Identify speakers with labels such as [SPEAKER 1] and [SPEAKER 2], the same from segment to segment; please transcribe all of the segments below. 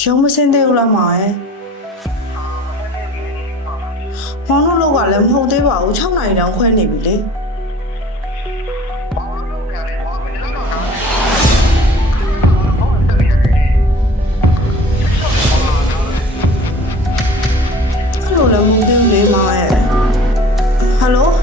[SPEAKER 1] ရုံးမစင်းသေးဘူးလားမောင်ရဲ့မောင်တို့လောက်ကလည်းမဟုတ်သေးပါဘူး6 နာရီတောင်ခွဲနေပြီလေအဲ့လိုလည်းမဟုတ်သေးဘူးလေမောင်ရဲ့ဟယ်လို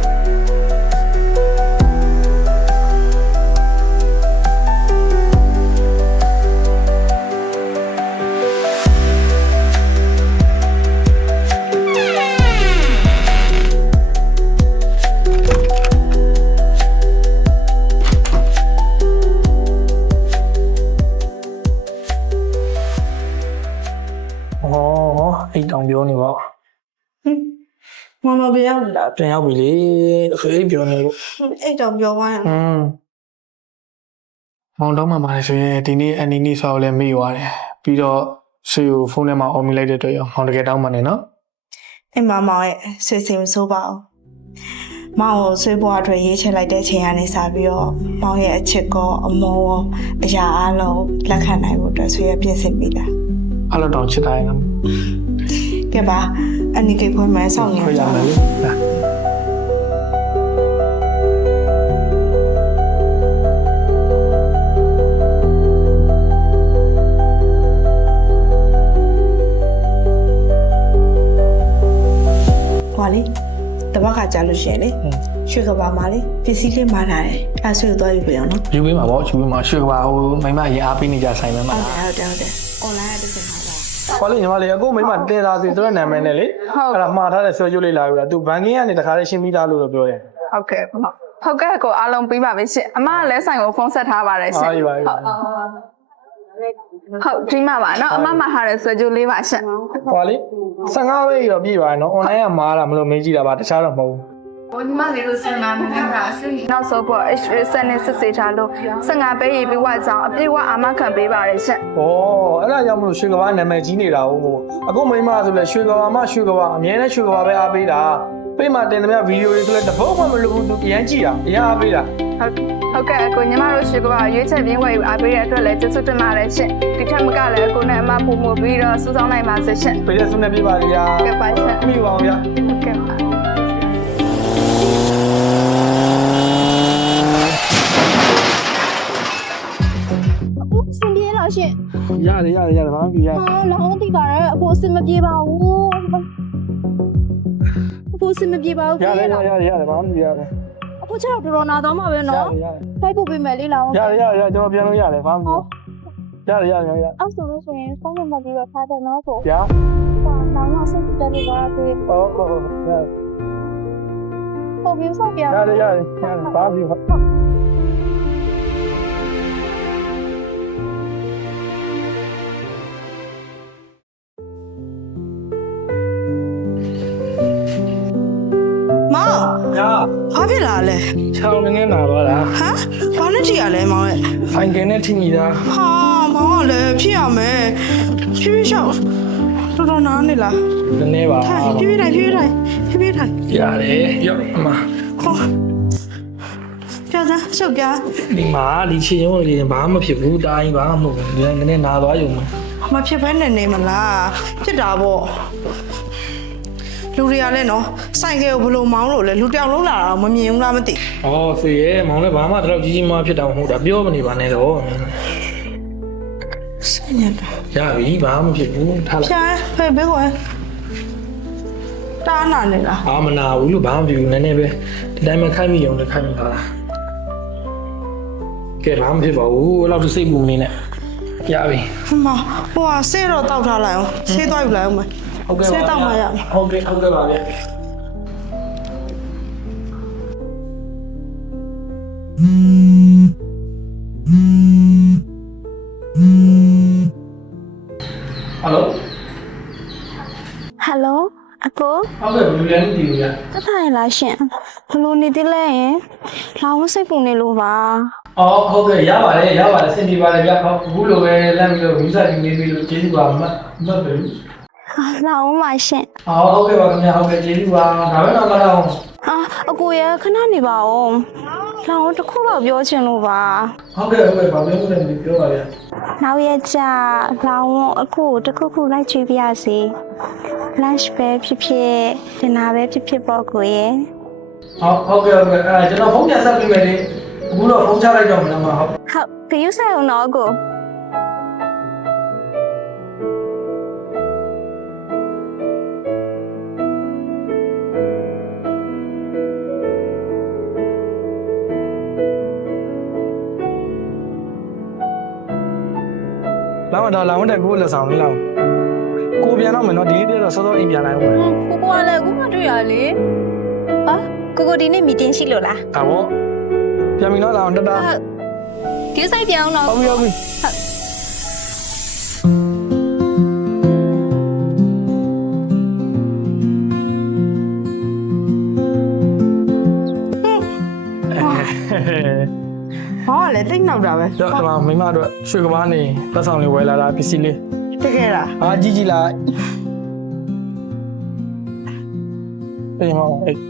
[SPEAKER 2] အိတ်တောင်ပြောနေပါ
[SPEAKER 1] မောင်တို့ပြောင်းလာ
[SPEAKER 2] ပြန်ရောက်ပြီလေအိတ်ပြောနေလို့
[SPEAKER 1] အဲ့တော့ပြောသွားရအောင်
[SPEAKER 2] မောင်တော့မှပါတယ်ဆိုရင်ဒီနေ့အနီနီဆောက်လည်းမေ့သွားတယ်ပြီးတော့ဆွေကိုဖုန်းထဲမှာအော်မိလိုက်တဲ့အတွက်ရောမောင်တကယ်တောင်းပန်နေနော်
[SPEAKER 1] အဲ့မောင်ရဲ့ဆွေစင်မဆိုးပါဘူးမောင်ကိုဆွေးပွားအတွက်ရေးချလိုက်တဲ့ချိန်ကနေစပြီးတော့မောင်ရဲ့အချစ်ကောအမောရောအရာအလုံးလက်ခံနိုင်ဖို့အတွက်ဆွေရပြင်ဆင်ပြီးတာ
[SPEAKER 2] အဲ့လိုတောင်ချစ်တာရနော်
[SPEAKER 1] ကဲပါအနိကေခွင့်မဲဆောင်နေ
[SPEAKER 2] ခွေရမယ်လေလာ
[SPEAKER 1] ဟွာလေတပတ်ခါကြာလို့ရှိရင်လေရွှေကဘာမှာလေပစ္စည်းလေးမှားလာတယ်အဲ့ဆွေကိုသွားယူပြအောင်နော်
[SPEAKER 2] ယူပေးမှာပေါ့ယူပေးမှာရွှေကပါဟိုမိမရင်အားပေးနေကြဆိုင်မယ်မှာ
[SPEAKER 1] ဟုတ်တယ်အွန်လိုင်းကတစ်စင်မှာပါ
[SPEAKER 2] ဟောလေညီမလေးအခုမိမတင်သားစီဆိုတဲ့နာမည်နဲ့လေအဲ့ဒါမှားထားတဲ့ဆွဲကြိုးလေးလာယူတာသူဘန်ကင်းကနေတခါလေးရှင်းပြီးသားလို့ပြောတယ်
[SPEAKER 3] ဟုတ်ကဲ့ဟုတ်ကဲ့ကိုအားလုံးပြီးပါပြီရှင်အမကလည်းဆိုင်ကိုဖုန်းဆက်ထားပါတယ်ရှင်
[SPEAKER 2] ဟုတ်
[SPEAKER 3] ဒီမှာပါနော်အမမှာထားတဲ့ဆွဲကြိုးလေးပါရှင်
[SPEAKER 2] ဟောလေ15ပဲတော့ပြည့်ပါနော် online ကမှားတာမလို့မေးကြည့်တာပါတခြားတော့မဟုတ်
[SPEAKER 3] ဟိုညီမလေးတို့စင်နာနေတာအစီနောက်ဆုံးပေါ် H3 ဆက်နေစစ်ဆေးထားလို့15ပဲရေးပြီးဝကြောင်းအပြည့်ဝအာမခံပေးပါတယ်ရှင်
[SPEAKER 2] ။ဩအဲ့ဒါကြောင့်မလို့ရွှေကဘာနာမည်ကြီးနေတာဟုတ်။အခုမိမဆိုလဲရွှေကဘာမှရွှေကဘာအမြဲတမ်းရွှေကဘာပဲအားပေးတာ။ပြေးမှတင်သမျှဗီဒီယိုတွေဆိုလဲတပုတ်မှမလုပ်ဘူးသူအရန်ကြည့်တာအရန်အားပေးတာ
[SPEAKER 3] ဟုတ်ကဲ့ကိုညီမတို့ရှိကပါရွေးချက်ပြင်းဝယ်အားပေးတဲ့အတွက်လည်းကျေးဇူးတင်ပါတယ်ရှင်ဒီထက်မကလည်းကိုနဲ့အမပုံမှုပြီးတော့စူးစောင်းနိုင်ပါစေရှင်
[SPEAKER 2] ။ပြေးရစုနေပြပါလေဗျာ။
[SPEAKER 3] ကဲပါရှင်
[SPEAKER 2] မိပါအောင်ဗျာ
[SPEAKER 3] ဟုတ်ကဲ့ပါ
[SPEAKER 4] အခုစင်ပြေးလားရှင်
[SPEAKER 2] ။ရတယ်ဘာမှမပြရ
[SPEAKER 4] ဟာလောင်းတိတာရဲ့အခုစင်မပြေပါဘူးအခုစင်မပြေပါဘူး
[SPEAKER 2] ။ရတယ်ဘာမှမပြရတယ်
[SPEAKER 4] အခုချက်တော့တော်တော်နာတော့မှာပဲနော်ဖိုက်ဖို့ပေးမယ်လေလောင်း
[SPEAKER 2] ။ရတယ်ကျွန်တော်ပြန်လို့ရတယ်ဘာမှမပြ။ရတယ်
[SPEAKER 4] အောက်ဆိုလို့ဆိုရင်ဖုန်းနံပါတ်ပြီးတော့ထားတယ်နော်ဆို
[SPEAKER 2] ။ဗျာ
[SPEAKER 4] ဟာလောင်းကစိတ်တက်နေပါသေး
[SPEAKER 2] ။ဟုတ်
[SPEAKER 4] ဟုတ်ပြီဆောက်ပြ
[SPEAKER 2] ရတယ်ဘာမှမပြ
[SPEAKER 1] မောင်
[SPEAKER 2] ။ညာ
[SPEAKER 1] ဘာဖြစ်လာလဲ
[SPEAKER 2] ချောင်းငင်းနာတော့လား
[SPEAKER 1] ဟမ်ဘာနဲ့ကြည့်ရလဲမောင်ရဲ့
[SPEAKER 2] ။ဖိုင်ကင်နဲ့ထိမိတာ
[SPEAKER 1] ဟာမောင်ကလည်းဖြစ်ရမယ်ဖြည်းဖြည်းရှောက်တော်တော်နားနေလား
[SPEAKER 2] ။နည်းနည်းပါ
[SPEAKER 1] ထိုင်ဖြည်းဖြည်းထိုင်
[SPEAKER 2] ရတယ်ရော့အမ
[SPEAKER 1] ဟောပြဿနာရှုပ်ပြ
[SPEAKER 2] ဒီမှာဒီချင်ရုံးလေးဘာမှမဖြစ်ဘူးတားရင်ဘာမှမဟုတ်ဘူးဒီကနည်းနည်းနာသွားရုံပဲ
[SPEAKER 1] မဖြစ်ဘဲနဲ့နေမလားဖြစ်တာပေါ့လူတွေကလည်းနော်ဆိုင်ကယ်ကိုဘလို့မောင်းလို့လဲလူတယောက်လုံးလာတာမမြင်ဘူးလားမသိ
[SPEAKER 2] ။အော်ဖေရဲ့မောင်လည်းဘာမှတော့ကြီးမားဖြစ်တာမဟုတ်တာပြောမနေပါနဲ့တော့
[SPEAKER 1] စညက်တာ
[SPEAKER 2] ။ရပြီဘာမှမဖြစ်ဘူးထားလိုက်
[SPEAKER 1] ဖြာဖေဘေးကွယ်တားနာနေလား
[SPEAKER 2] ။အာမနာဘူးလို့ဘာမှမဖြစ်ဘူးနည်းနည်းပဲဒီတိုင်းမှခိုင်းမိအောင်လည်းခိုင်းမိပါလား။ကဲဘာမှမဖြစ်ပါဘူးအဲ့လောက်စိတ်ပူနေနဲ့။ရပြီ
[SPEAKER 1] ဟမဟိုကဆေးတော့တောက်ထားလိုက်အောင်ဆေးသွားယူလိုက်အောင်မယ်
[SPEAKER 2] ။ဟုတ်ကဲ့ပါ
[SPEAKER 1] ဆေးတောက်မှရမယ်
[SPEAKER 2] ဟုတ်ကဲ့ပါဗျာ။ ဟယ်လို
[SPEAKER 4] ဟယ်လိုအကို
[SPEAKER 2] ဟုတ်ကဲ့ဘယ်လိုလဲမသိဘူးဗျာ
[SPEAKER 4] တထိုင်လားရှင်ဘလို့နေသေးလဲရင်လောင်းစိတ်ပုံနေလို့ပါ
[SPEAKER 2] အော်ဟုတ်ကဲ့ရပါတယ်စင်ပြပါတယ်ဗျာဟုတ်အခုလိုပဲလမ်းပြီးတော့ visa ပြီးနေပြီလို့ကျေးဇူးပါမတ်ပဲ
[SPEAKER 4] ဟာလောင်းပါရှင်
[SPEAKER 2] အော်ဟုတ်ကဲ့ပါခင်ဗျာဟုတ်ကဲ့ကျေးဇူးပါဒါပဲတော့မလား
[SPEAKER 4] အာအကိုရခဏနေပါဦးလောင်တခုတော့ပြောချင်လို့ပါ
[SPEAKER 2] ဟုတ်ကဲ့ဟုတ်ကဲ့ဘာပြောလဲပြောပါဗျာ
[SPEAKER 4] နောက်ရက်ကျလောင်အခုတခုခုလိုက်ချွေးပြရစီ lunch ပဲဖြစ်ဖြစ်ဒင်နာပဲဖြစ်ဖြစ်ပေါ့ကိုရဲ့
[SPEAKER 2] ဟုတ်ကဲ့အဲ့ဒါကျွန်တော်ဖုန်းပြန်ဆက်ပေးမယ်လေအခုတော့ဖုန်းချလိုက်တော့မလားမဟုတ်
[SPEAKER 4] ဟုတ်ခရူးဆိုင်အောင်တော့ကို
[SPEAKER 2] လာမတော့လာမတဲ့ကိုလက်ဆောင်လေးလာကိုပြန်တော့မယ်နော်ဒီနေ့တော့စောစောအိမ်ပြန်လာအောင်မယ်
[SPEAKER 4] ကိုကလည်းအခုမှတွေ့ရလေဟာကိုဒီနေ့ meeting ရှိလို့လား
[SPEAKER 2] ဒါပေါ့ပြန်ပြီနော်လာအောင်တတ
[SPEAKER 4] ခရူးဆိုင်ပြောင်းတော့
[SPEAKER 2] ဟုတ်ပြီဟုတ်ပြီ
[SPEAKER 1] ဟောလည်းသိနောက်တာပဲ
[SPEAKER 2] တော့ဒီမှာမိမတို့ရွှေကဘာနေလက်ဆောင်လေးဝယ်လာတာပစ္စည်းလေး
[SPEAKER 1] တကယ်လား
[SPEAKER 2] အားကြီးကြီးလိုက်အေးမောင်အေး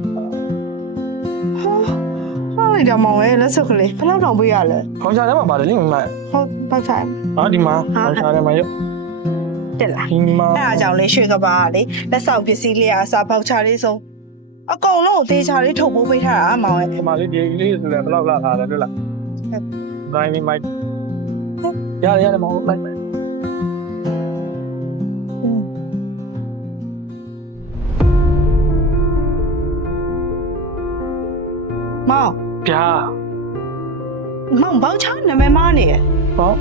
[SPEAKER 1] ဟောလိုက်တော့မောင်ရဲ့လက်စွပ်ကလေးဘယ်လောက်တောင်ပေးရလဲ
[SPEAKER 2] ခေါင်းချာထဲမှာပါတယ်လေမိမ
[SPEAKER 1] ဟုတ်ပိုက်ဖိုင်
[SPEAKER 2] ဟာဒီမှာခေါင်းချာထဲမှာရုပ်
[SPEAKER 1] တက်လား
[SPEAKER 2] ဒီမှာ
[SPEAKER 1] အဲ့အားကြောင့်လေရွှေကဘာကလေလက်ဆောင်ပစ္စည်းလေးအစားပေါက်ချလေးဆုံးအကုန်လုံးကိုသေးချလေးထုတ်ပိုးပေးထားတာမောင်ရဲ့
[SPEAKER 2] ဒီမှာလေးဒီလေးဆိုလည်းဘယ်လောက်လာတာလဲတွေ့လားဒိုင်းလေးမိုက်ရတယ်မောင်လိုက်မယ်
[SPEAKER 1] မောင်
[SPEAKER 2] ဗျာ
[SPEAKER 1] မောင်ဘောက်ချနာမည်မနေရဲ့
[SPEAKER 2] ဟော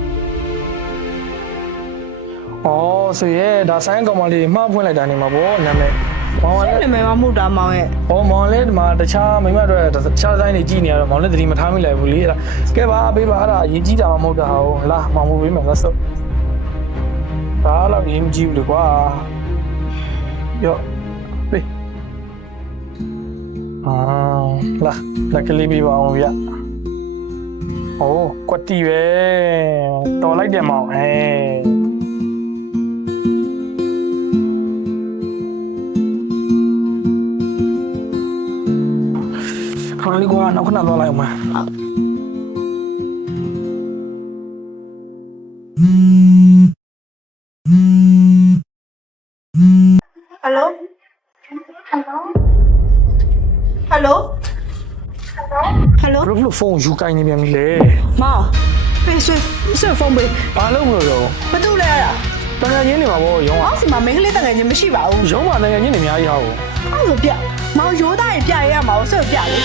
[SPEAKER 2] အော်ဆိုရဲဒါဆိုင်ကောင်မလေးမှားဖွင့်လိုက်တာနေမှာပေါ့နာမည်မောင်ကလည်း
[SPEAKER 1] နာမည်မမဟုတ်တာမောင်ရဲ့
[SPEAKER 2] ဟောမောင်လေးဒီမှာတခြားမိမတို့တခြားဆိုင်တွေကြည့်နေရတော့မောင်လည်းသတိမထားမိလိုက်ဘူးလေအဲ့ဒါကဲပါပေးပါအဲ့ဒါအရေးကြီးတာမှမဟုတ်တာဟုတ်လာမောင်မပေးမယ်လက်စုပ်ဒါတော့ရင်းကြည့်လို့ကွာယောပေးအာလာလက်ကလေးပေးပါအောင်ဗျโอ้ကွက်တီပဲတော်လိုက်တယ်မောင်ခါလေးကွာနောက်ခဏသွားလိုက်အောင်မ
[SPEAKER 1] ဟယ်လိုဟယ်လိုဟယ်လို
[SPEAKER 2] ဘလို့ဖုန်းယူကိုင်းနေပြန်ပြီလေ
[SPEAKER 1] မောင်ပေးဆွေဖုန်းပေး
[SPEAKER 2] ဘာလို့မလို့တော့
[SPEAKER 1] ဘာတူလဲအဲ့ဒါ
[SPEAKER 2] တကယ်ချင်းနေမှာပေါ့ရုံး
[SPEAKER 1] အောက်စီမှာမင်းကလေးတငယ်ချင်းမရှိပါဘူး
[SPEAKER 2] ရုံးမှာတကယ်ချင်းနေအများကြီးဟော
[SPEAKER 1] အဲ့ဆိုပြမောင်ရိုးသားရင်ပြရရမှာဆွေပြလေ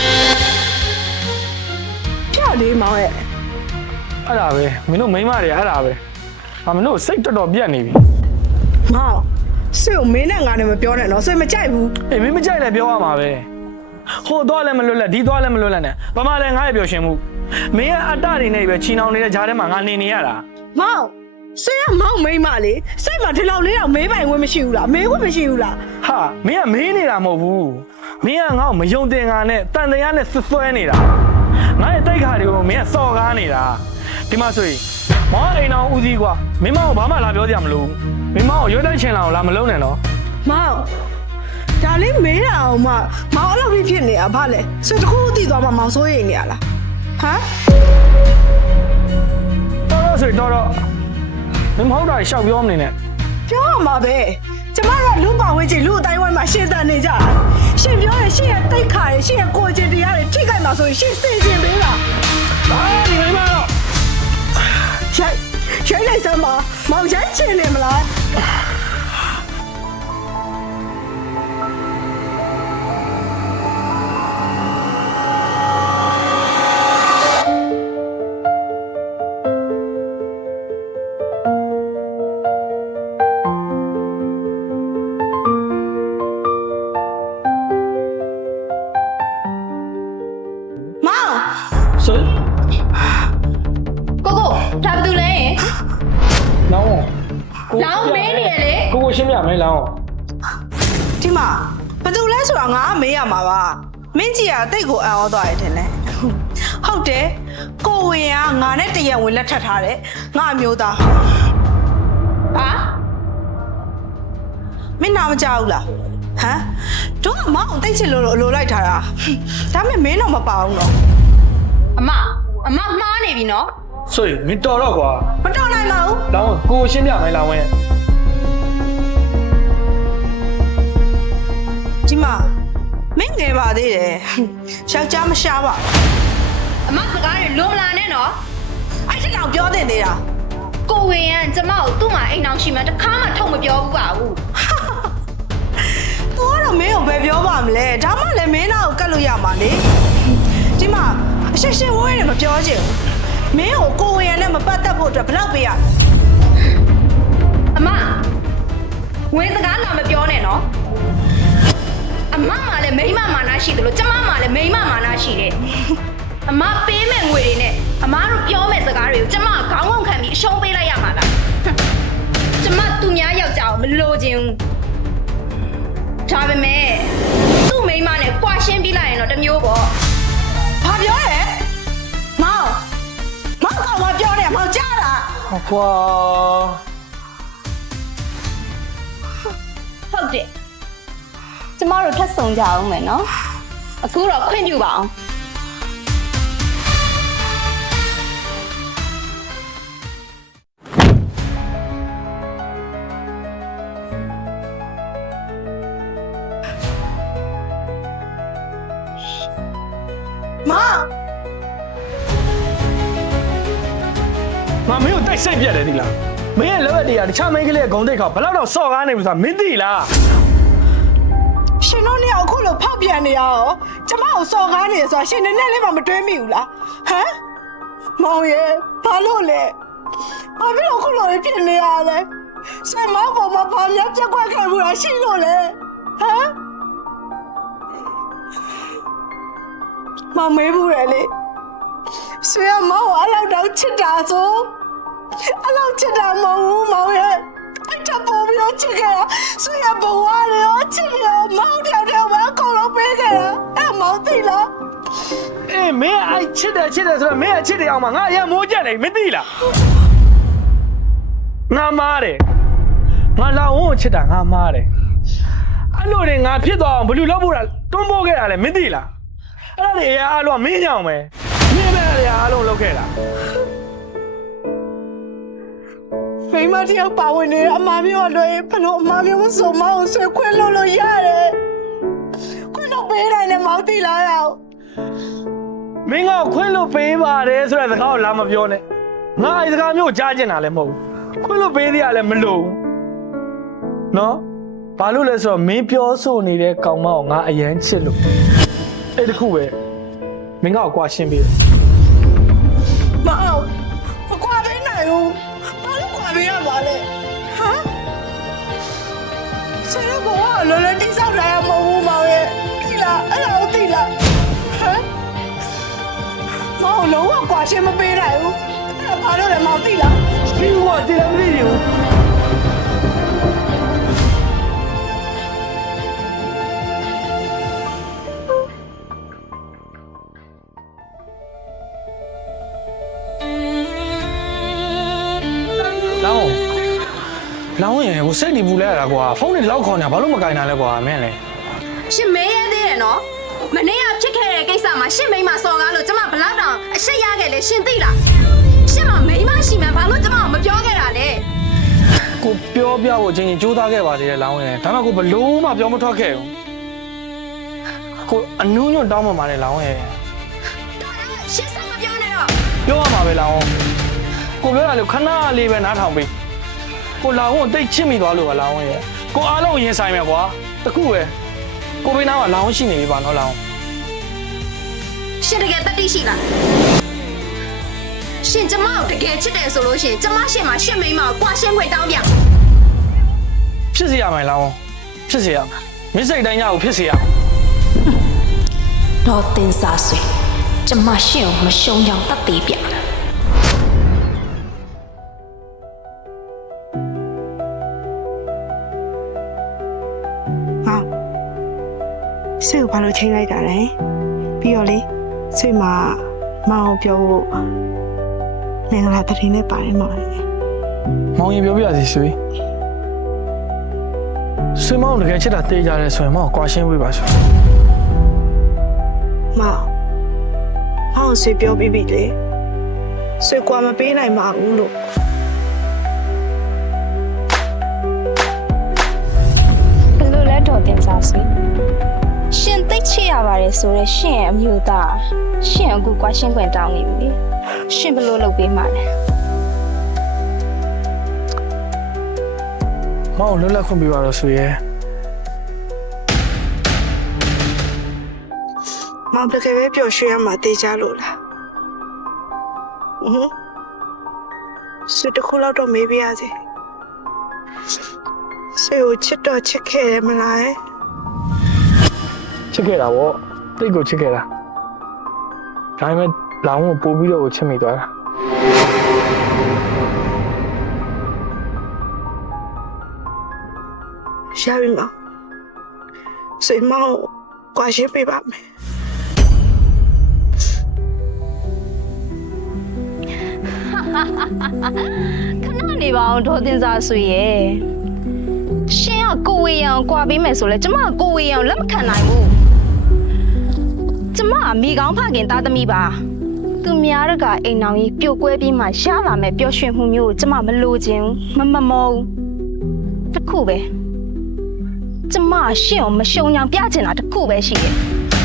[SPEAKER 1] ပြလေမောင်ရဲ့
[SPEAKER 2] အဲ့ဒါပဲမင်းတို့မိန်းမတွေအဲ့ဒါပဲမင်းတို့စိတ်တော်ပြတ်နေပြီ
[SPEAKER 1] မောင်ဆွေကိုမင်းနဲ့ငါနဲ့မပြောနဲ့နော်ဆွေမကြိုက်ဘူး
[SPEAKER 2] အေးမင်းမကြိုက်လည်းပြောရမှာပဲဟိုသွားလည်းမလွတ်လက်ဒီသွားလည်းမလွတ်လက်နဲ့ဘာမှလည်းငါ့ရဲ့ပြောရှင်မှုမင်းရဲ့အတ္တတွေနဲ့ပဲချီနှောင်နေတဲ့ဂျားထဲမှာငါနေရတာ
[SPEAKER 1] မောင်ဆွေကမောင်မိန်းမလေစိတ်မှာဒီလောက်လေးတော့မေးပိုင်ဝင်မရှိဘူးလားမေးခွင့်မရှိဘူးလား
[SPEAKER 2] ဟာမင်းကမေးနေတာမဟုတ်ဘူးမင်းကငါ့ကိုမယုံတင်ငါနဲ့တန်တရားနဲ့ဆွဲနေတာငါရဲ့တိုက်ခါတွေကိုမင်းကစော်ကားနေတာဒီမှာဆိုရင်မောင်အိမ်တော်ဦးစီးကွာမင်းမကိုဘာမှလာပြောကြမလို့မင်းမကိုရွေးတိုက်ချင်လာအောင်လာမလုံးနဲ့နော်
[SPEAKER 1] မောင်ဒါလေးမေးတာအောင်မမောင်အဲ့လိုဖြစ်နေတာဗာလဲဆွေတခုသိသွားမှမောင်စိုးရိမ်နေရလားဟမ်
[SPEAKER 2] တော်ဆိုတော့မင်းမဟုတ်တာရှောက်ပြောမနေနဲ့
[SPEAKER 1] ပြောရမှာပဲကျမတို့လူပောင်ဝဲချင်းလူအတိုင်းဝိုင်းမှာရှင်းတန်နေကြတာရှင်ပြောရရှင်ရဲ့တိတ်ခါရရှင်ရဲ့ကိုယ်ကျင်တရားတွေထိခိုက်မှာဆိုရင်ရှင်စင်ကျင်ပေးပါ
[SPEAKER 2] ဒါဒီမိမတော့
[SPEAKER 1] ရိုက်လိုက်စမ်းပါမောင်ရိုက်ချင်နေမလား မောင်
[SPEAKER 2] ဆို
[SPEAKER 4] ကိုဒါဘာတူလဲ
[SPEAKER 2] လောင်း
[SPEAKER 4] လောင်းမဲနေရလေ
[SPEAKER 2] ကိုရှင်းပြမယ်လောင်း
[SPEAKER 1] ဒီမှာဘာတူလဲဆိုတော့ငါမေးရမှာပါမင်းကြီးကတိတ်ကိုအံ့ဩသွားတယ်ထင်တယ်ဟုတ်တယ်ကိုဝင်ကငါနဲ့တရက်ဝင်လက်ထပ်ထားတယ်ငါအမျိုးသားဟာ မင်းနာမကြောက်ဘူးလားဟမ်တို့ကမောင်တိတ်ချင်လို့အလိုလိုက်ထားတာဒါပေမဲ့မင်းတော့မပါဘူးနော်
[SPEAKER 3] အမမှားနေပြီနော်
[SPEAKER 2] ဆွေမင်းတော်တော့ကွာ
[SPEAKER 1] မတော်နိုင်ပါဘူး
[SPEAKER 2] လောင်းကိုရှင်းပြမယ်လောင်းဝင်
[SPEAKER 1] ဒီမှာမင်းငယ်ပါသေးတယ်ယောက်ျားမရှားပါ
[SPEAKER 3] အမစကားတွေလွန်လာနဲ့နော်
[SPEAKER 1] အဲ့ဒီလောက်ပြောတင်သေးတာ
[SPEAKER 3] ကိုဝေရန်ကျမကိုသူ့မှာအိမ်အောင်ရှိမှတခါမှထုတ်မပြောဘူးပါဘူး
[SPEAKER 1] သူကတော့မင်းကိုပဲပြောပါမလဲဒါမှလည်းမင်းနာကိုကတ်လို့ရမှာလေဒီမှာအရှက်ရှက်ဝဲနေမပြောချင်ဘူးမင်းကိုကိုဝေရနဲ့မပတ်သက်ဖို့အတွက်ဘယ်လောက်ပေးရ
[SPEAKER 3] အမဝေစကားလာမပြောနဲ့နော်အမမှလည်းမိန်းမမာနာရှိတယ်လို့ကျမမှလည်းမိန်းမမာနာရှိတယ်အမပေးမဲ့ငွေတွေနဲ့အမတို့ပြောမဲ့စကားတွေကိုကျမကခေါင်းငုံခံပြီးအရှုံးပေးလိုက်ရမှာလားကျမသူများယောက်ျားကိုမလိုချင်ဘူးဒါပေမဲ့သူ့မိန်းမနဲ့ကွာရှင်းပြီးလိုက်ရင်တော့တမျိုးပေါ့
[SPEAKER 1] ဘာပြောလဲမောင်ကောင်မပြောနေမောင်ကြားလား
[SPEAKER 2] ကွာ
[SPEAKER 3] ဟုတ်တယ်ကျမတို့ထပ်ဆောင်ကြအောင်မယ်နော်အခုတော့ခွင့်ပြုပါအောင်
[SPEAKER 1] မောင်
[SPEAKER 2] မမင်းကိုတိုက်ဆိုင်ပြက်တယ်ဒီလားမင်းရဲ့လက်ဝက်တွေကတခြားမင်းကလေးရဲ့ဂုံတိတ်ခါဘယ်တော့စော့ကားနေပြီဆိုတာမင်းသိလား
[SPEAKER 1] ရှင်တို့เนี่ยအခုလိုဖောက်ပြန်နေရအောင်ကျမကိုစော်ကားနေရဆိုတာရှင်နည်းနည်းလေးမှမတွေးမိဘူးလားဟမ်မောင်ရဲ့ဘာလို့လဲဘာဖြစ်လို့အခုလိုဖြစ်နေရလဲဆွေမောင်ပေါ်မှာဘာများကြက်ခွက်ခဲ့ဘူးလားရှိလို့လဲဟမ်မောင်မေးဘူးလေဆွေကမောင်ကိုအလောက်တောင်ချစ်တာဆိုအလောက်ချစ်တာမဟုတ်ဘူးမောင်ရဲ့အဲ့တပေါ်ပြီးတော့ချစ်ခဲ့တာဆွေရဘဝရောချစ်ရောမောင်တောင်တောင်ပဲအကုန်လုံးပေးခဲ့တာအဲ့မောင်သိလား
[SPEAKER 2] အေးမင်းအဲ့ချစ်တယ်ဆိုတော့မင်းအချစ်တယ်အောင်မငါအရင်မိုးကြက်နေမသိလားငါမားတယ်ငါလောင်ဝန်းကိုချစ်တာငါမားတယ်အဲ့လိုတွေငါဖြစ်သွားအောင်ဘယ်လိုလုပ်ဖို့လဲတွန်းပို့ခဲ့တာလဲမသိလားအဲ့ဒါတွေအားလုံးကမင်းကြောင်ပဲမင်းပဲတွေအားလုံးလုပ်ခဲ့တာ
[SPEAKER 1] မိမတယောက်ပါဝင်နေတဲ့အမားမျိုးအလွယ်ဘလို့အမားမျိုးဆိုမောင်ကိုဆွေခွင့်လို့ရတယ်ခွင့်လို့ပေးနိုင်တယ်မောင်သိလားရော
[SPEAKER 2] မင်းကခွင့်လို့ပေးပါတယ်ဆိုတဲ့စကားကိုလာမပြောနဲ့ငါအဲ့စကားမျိုးကြားကျင်တာလည်းမဟုတ်ဘူးခွင့်လို့ပေးသေးရလည်းမလို့နော်ဘာလို့လဲဆိုတော့မင်းပြောဆိုနေတဲ့ကောင်မကိုငါအရန်ချစ်လို့အဲ့တခုပဲမင်းကကွာရှင်းပေးတယ်
[SPEAKER 1] မောင်မကွာပေးနိုင်ဘူးဘာလို့ကွာပေးရမှာလဲဟမ်ဆွေဘဝလောလောတိဆောက်လာရမဟုတ်ဘူးမောင်ရဲ့သိလားအဲ့ဒါကိုသိလားဟမ်မောင်လုံးဝကွာရှင်းမပေးနိုင်ဘူးအဲ့ဒါဘာလို့လဲမောင်သိလား
[SPEAKER 2] ဒီကတည်းကမသိဘူးလောင်းရင်ဟိုစိတ်နေဘူးလဲရတာကွာဖုန်းနဲ့လောက်ခေါ်နေတာဘာလို့မကင်တာလဲကွာမင်းလေ
[SPEAKER 3] ရှင်မေးရသေးတယ်နော်မနေ့ကဖြစ်ခဲ့တဲ့ကိစ္စမှာရှင်မိန်းမစော်ကားလို့ကျမဘလောက်တောင်အရှက်ရခဲ့လဲရှင်သိလားရှင်မမိန်းမရှိမှဘာလို့ကျမကိုမပြောခဲ့တာလဲ
[SPEAKER 2] ကိုပြောပြဖို့ချင်းကြိုးစားခဲ့ပါသေးတယ်လောင်းရင်ဒါမှကိုဘလို့မှပြောမထွက်ခဲ့ဘူးကိုအနုညွန့်တောင်းမှมาတယ်လောင်းရင်
[SPEAKER 3] ရှင်စမပြောနဲ့တော့
[SPEAKER 2] ပြောရမှာပဲလောင်းကိုပြောတာလေခဏလေးပဲနားထောင်ပေးကိုလောင်းကိုတိတ်ချစ်မိသွားလို့ပါလောင်းရဲ့ကိုအားလုံးရင်ဆိုင်မယ်ကွာတခုပဲကိုဘေးနားကလောင်းရှိနေပြီပါနော်လောင်း
[SPEAKER 3] ရှင်တကယ်တတိရှိလားရှင်ကျမကိုတကယ်ချစ်တယ်ဆိုလို့ရှင်ကျမရှင်မှာရှင်မိန်းမကိုကွာရှင်းခွင့်တောင်းပြ
[SPEAKER 2] ဖြစ်စေရမယ်လောင်းဖြစ်စေရမယ်မင်းစိတ်တိုင်းရကိုဖြစ်စေရမယ်
[SPEAKER 5] တော့တင်စားဆွေကျမရှင့်ကိုမရှုံးကြောင်တတ်သေးပြ
[SPEAKER 1] ဟာဆွေကိုဘာလို့ချိန်လိုက်တာလဲပြီးတော့လေဆွေမမောင်ပြောဖို့မင်္ဂလာတရင်နဲ့ပါတယ်မောင်
[SPEAKER 2] မောင်ရင်ပြောပြစီဆွေဆွေမောင်တကယ်ချစ်တာတေးကြတယ်ဆိုရင်မောင်ကွာရှင်းဝေးပါဆွေ
[SPEAKER 1] မောင်ကိုဆွေပြောပြီးပြီလေဆွေကွာမပေးနိုင်ပါဘူးလို့
[SPEAKER 4] ဘယ်လိုလဲဒေါ်တင်စားဆွေရှင်သိချစ်ရပါတယ်ဆိုတော့ရှင်ရဲ့အမျိုးသားရှင်အခုကွာရှင်းခွင့်တောင်းနေပြီရှင်ဘယ်လိုလုပ်ပေးမှာလဲ
[SPEAKER 2] ။မောင်လွတ်လပ်ခွင့်ပေးပါတော့ဆိုရဲ
[SPEAKER 1] မောင်တကယ်ပဲပျော်ရွှင်ရမှာတေးကြလို့လားဆွေတစ်ခုလောက်တော့မေးပြရစီဆွေကိုချစ်တော့ချစ်ခဲ့တယ်မလား
[SPEAKER 2] ချစ်ခဲ့တာပေါ့တိတ်ကိုချစ်ခဲ့တာဒါပေမဲ့လောင်ကိုပို့ပြီးတော့ချစ်မိသွားတာ
[SPEAKER 1] ရှာပြီမောင်ဆွေမောင်ကွာရှင်းပေးပါမယ်
[SPEAKER 4] ခဏနေပါအောင်ဒေါ်တင်စားဆွေရဲ့ရှင်ကကိုဝေရန်ကွာပေးမယ်ဆိုလဲကျမကကိုဝေရန်လက်မခံနိုင်ဘူးကျမကမိကောင်းဖခင်သားသမီးပါသူများတကအိမ်အောင်ကြီးပျို့ကွဲပြီးမှရလာမယ်ပျော်ရွှင်မှုမျိုးကိုကျမမလိုချင်ဘူးမမောဘူးတခုပဲကျမရှင့်ကိုမရှုံညောင်ပြချင်တာတခုပဲရှိတယ်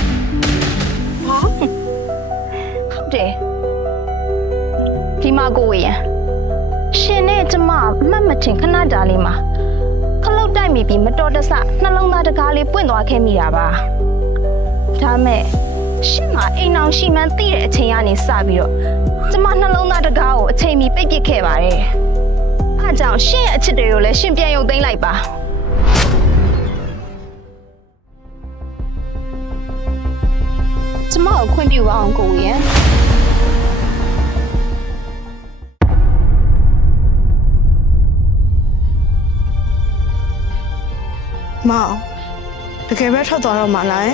[SPEAKER 4] ဟုတ်တယ်ဒီမှာကိုဝေရန်ရှင်နဲ့ကျမမှတ်မထင်ခဏတားလေးမှာခလုတ်တိုက်မိပြီးမတော်တဆနှလုံးသားတကားလေးပွင့်သွားခဲ့မိတာပါဒါမဲ့ရှင်မအိမ်အောင်ရှိမှန်းသိတဲ့အချိန်ကနေစပြီးတော့ကျမနှလုံးသားတကားကိုအချိန်မီပိတ်ပစ်ခဲ့ပါတယ်အဲကြောင့်ရှင်ရဲ့အချစ်တွေကိုလည်းရှင်ပြန်ရုပ်သိမ်းလိုက်ပါကျမကိုခွင့်ပြုပါအောင်ကိုဝေရန်
[SPEAKER 1] မောင်တကယ်ပဲထွက်သွားတော့မှလား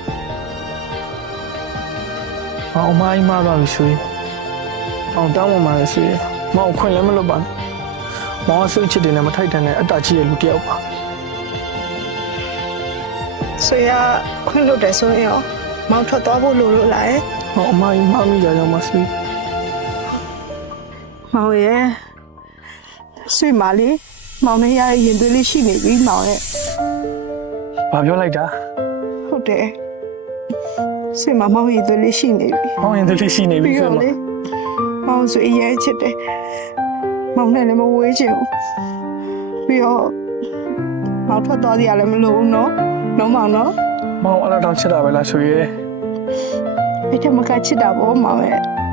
[SPEAKER 2] ။မောင်မိုင်းမပါပြီဆွေ။မောင်တောင်းမှလည်းဆွေ။မောင်ခွင့်လည်းမလုပ်ပါနဲ့။မောင်ဆွေချစ်တယ်နဲ့မထိုက်တန်တဲ့အတ္တကြီးရဲ့လူတစ်ယောက်ပါ
[SPEAKER 1] ဆွေကခွင့်လွတ်တယ်ဆိုရင်ရောမောင်ထွက်သွားဖို့လိုလို့လား
[SPEAKER 2] ။မောင်မိုင်းမမိကြကြောင်မဆွေ
[SPEAKER 1] မောင်ရဲ့ဆွေမလေးမောင်နဲ့ရရင်သွေးလေးရှိနေပြီမောင်ရဲ့
[SPEAKER 2] ။ဘာပြောလိုက်တာ
[SPEAKER 1] ဟုတ်တယ်ဆွေမမောင်ရင်သွေးလေးရှိနေပြီ
[SPEAKER 2] ။မောင်ရင်တည်းရှိနေပြီ
[SPEAKER 1] ပြီး
[SPEAKER 2] ဆွေ
[SPEAKER 1] တော့
[SPEAKER 2] မ
[SPEAKER 1] လေမောင်ဆွေရဲ့ချစ်တယ်မောင်နဲ့လည်းမဝေးချင်ဘူးပြီးတော့မောင်ထွက်သွားကြရလည်းမလိုဘူးနော်လုံးမောင်နော်
[SPEAKER 2] ။မောင်အဲ့ဒါတော့ချစ်တာပဲလားဆွေရဲ့
[SPEAKER 1] အဲ့ထက်မကချစ်တာပေါ့မောင်ရဲ့
[SPEAKER 2] ။